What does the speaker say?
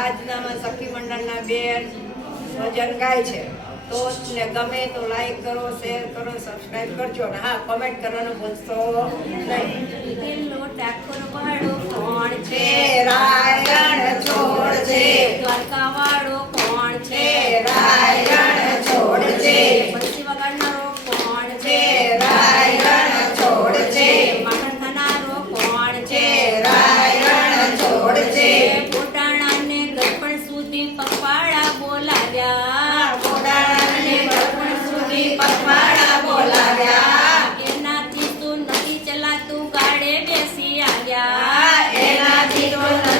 આજના સખી મંડળના બેન ભજન ગાય છે. તો ગમે તો લાઈક કરો શેર કરો સબસ્ક્રાઇબ કરજો. અને હા કોમેન્ટ કરવાનું ભૂલશો નહીં. છે? રાયણ છોડ છે. દ્વારકામાં Happy birthday.